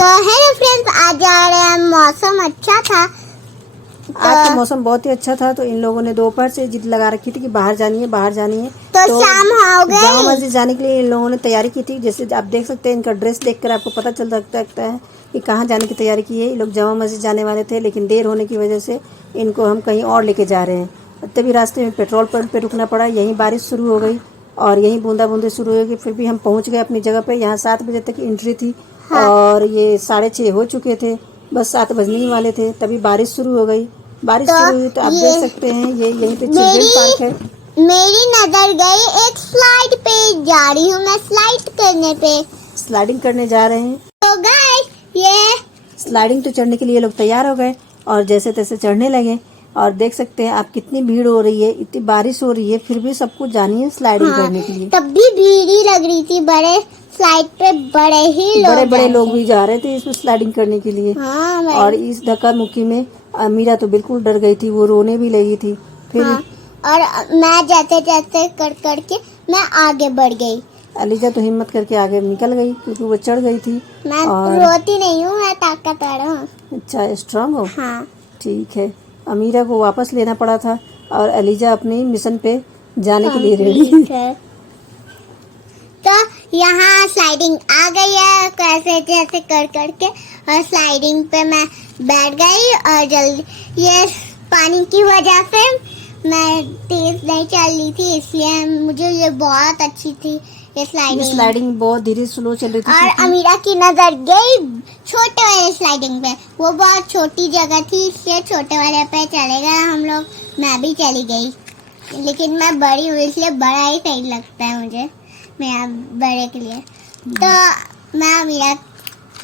तो hello friends, आज जा रहे हैं। मौसम अच्छा था आज तो मौसम बहुत ही अच्छा था। तो इन लोगों ने दोपहर से जिद लगा रखी थी कि बाहर जानी है, बाहर जानी है। तो शाम हो गई। जामा मस्जिद जाने के लिए इन लोगों ने तैयारी की थी। जैसे आप देख सकते हैं, इनका ड्रेस देखकर आपको पता चल सकता है कि कहाँ जाने की तैयारी की है। ये लोग जामा मस्जिद जाने वाले थे, लेकिन देर होने की वजह से इनको हम कहीं और लेके जा रहे हैं। तभी रास्ते में पेट्रोल पंप पे रुकना पड़ा। यहीं बारिश शुरू हो गई और यहीं बूंदा बूंदी शुरू हो गई। फिर भी हम पहुँच गए अपनी जगह पर। यहाँ 7 बजे तक एंट्री थी। हाँ। और ये 6:30 हो चुके थे, बस 7 बजने ही वाले थे, तभी बारिश शुरू हो गई। बारिश शुरू हुई तो आप देख सकते हैं ये यहीं पे चिल्ड्रन पार्क है। मेरी नजर गई एक स्लाइड पे। जा रही हूँ मैं स्लाइड करने पे। स्लाइडिंग करने जा रहे हैं। तो गाइस, ये स्लाइडिंग तो चढ़ने के लिए लोग तैयार हो गए और जैसे तैसे चढ़ने लगे। और देख सकते हैं आप कितनी भीड़ हो रही है, इतनी बारिश हो रही है, फिर भी सबको जानी है स्लाइडिंग करने के लिए। तब भी भीड़ ही लग रही थी। बड़े स्लाइड पे बड़े लोग भी जा रहे थे इसमें स्लाइडिंग करने के लिए। हाँ, और इस धक्का मुक्की में अमीरा तो बिल्कुल डर गई थी, वो रोने भी लगी थी। फिर और मैं जैसे जैसे कर करके मैं आगे बढ़ गई। अलीजा तो हिम्मत करके आगे निकल गई क्योंकि वो चढ़ गई थी। मैं रोती नहीं हूँ, मैं ताकतवर हूँ। अच्छा, स्ट्रांग हो। हाँ, ठीक है। अमीरा को वापस लेना पड़ा था और अलीजा अपनी मिशन पे जाने के लिए रेडी है। तो यहाँ स्लाइडिंग आ गई है, कैसे जैसे कर करके, और स्लाइडिंग पे मैं बैठ गई। और जल्दी ये पानी की वजह से मैं तेज नहीं चल रही थी, इसलिए मुझे ये बहुत अच्छी थी ये स्लाइडिंग बहुत धीरे स्लो चल रही थी। और अमीरा की नजर गई छोटे वाले स्लाइडिंग पे। वो बहुत छोटी जगह थी, इसलिए छोटे वाले पे चले गए हम लोग। मैं भी चली गई, लेकिन मैं बड़ी हूँ इसलिए बड़ा ही सही लगता है मुझे, मैं बड़े के लिए। तो मैं अमीरा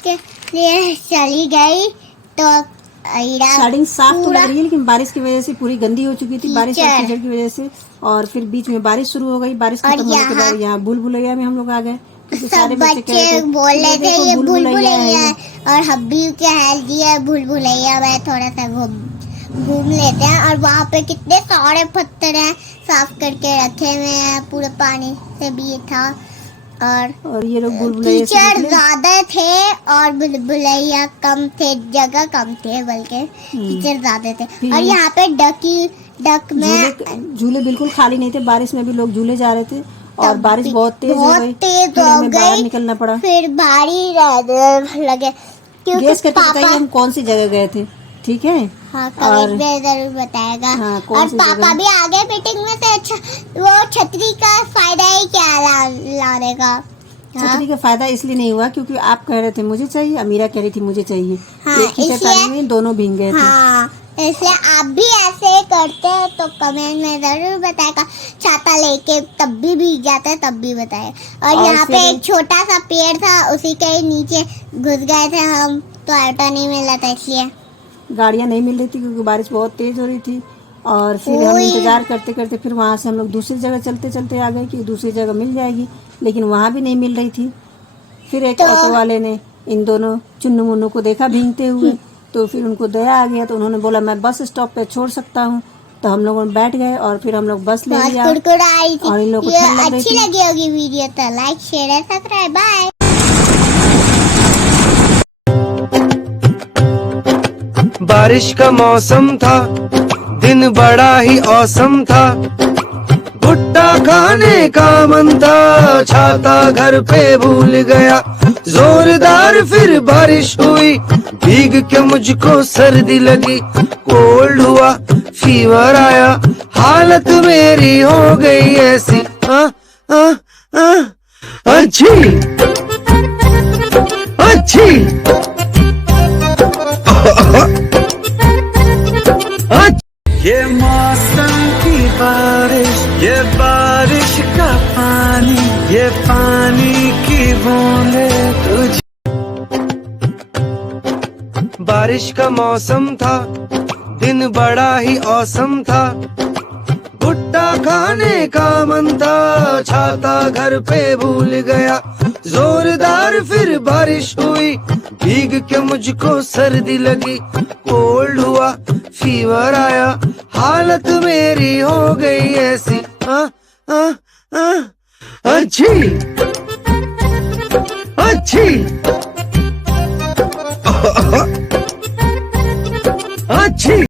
के लिए चली गई। तो स्लाइडिंग साफ तो लग रही है, लेकिन बारिश की वजह से पूरी गंदी हो चुकी थी, बारिश और कीचड़ की वजह से। और फिर बीच में बारिश शुरू हो गई। बारिश खत्म होने के बाद यहाँ भूल-भुलैया में हम लोग आ गए। सब बच्चे बोल रहे थे ये भूल-भुलैया है, और हब्बी क्या हेल्दी है भूल-भुलैया में थोड़ा सा घूम लेते हैं। और वहाँ पे कितने सारे पत्थर हैं, साफ करके रखे हुए हैं, पूरे पानी से भी था। और ये लोग भूल-भुलैया कीचड़ ज्यादा थे और भूल-भुलैया कम थे, जगह कम थे, बल्कि कीचड़ ज्यादा थे। और यहाँ पे डक में झूले बिल्कुल खाली नहीं थे। बारिश में भी लोग झूले जा रहे थे और बारिश बहुत तेज हो गई। बाहर निकलना पड़ा, फिर भारी लगे। गेस करके बताइए हम कौन सी जगह गए थे, ठीक है? हाँ, कमेंट में जरूर बताएगा। हाँ, और पापा भी आ गए मीटिंग में से। अच्छा, वो छतरी का फायदा ही क्या लाने का? छतरी का फायदा इसलिए नहीं हुआ क्योंकि आप कह रहे थे मुझे चाहिए, अमीरा कह रही थी मुझे चाहिए। हाँ, इसलिए दोनों भीग गए थे। हाँ, इसलिए आप भी ऐसे करते हैं तो कमेंट में जरूर बताएगा। छाता लेके तब भी भीग जाता है, तब भी बताए। और यहाँ पे एक छोटा सा पेड़ था, उसी के नीचे घुस गए थे हम, तो ऑटो नहीं मिला था, इसलिए गाड़ियाँ नहीं मिल रही थी क्योंकि बारिश बहुत तेज हो रही थी। और फिर हम इंतजार करते करते फिर वहाँ से हम लोग दूसरी जगह चलते चलते आ गए कि दूसरी जगह मिल जाएगी, लेकिन वहाँ भी नहीं मिल रही थी। फिर एक ऑटो वाले ने इन दोनों चुन्नू मुन्नू को देखा भीगते हुए, तो फिर उनको दया आ गया, तो उन्होंने बोला मैं बस स्टॉप पे छोड़ सकता हूँ। तो हम लोग बैठ गए और फिर हम लोग बस ले लिया। और इन लोगों को ठंड लग रही थी। अच्छी लगी होगी वीडियो तो लाइक शेयर सब्सक्राइब, बाय। बारिश का मौसम था, दिन बड़ा ही औसम था। भुट्टा खाने का मन था, छाता घर पे भूल गया। जोरदार फिर बारिश हुई, भीग के मुझको सर्दी लगी। कोल्ड हुआ, फीवर आया, हालत मेरी हो गई ऐसी। अच्छी ये मौसम की बारिश, ये बारिश का पानी, ये पानी की बूंदे तुझे। बारिश का मौसम था, दिन बड़ा ही औसम था। भुट्टा खाने का मन था, छाता घर पे भूल गया। जोरदार फिर बारिश हुई, भीग के मुझको सर्दी लगी। कोल्ड हुआ, फीवर आया, हालत मेरी हो गई ऐसी। अच्छी अच्छी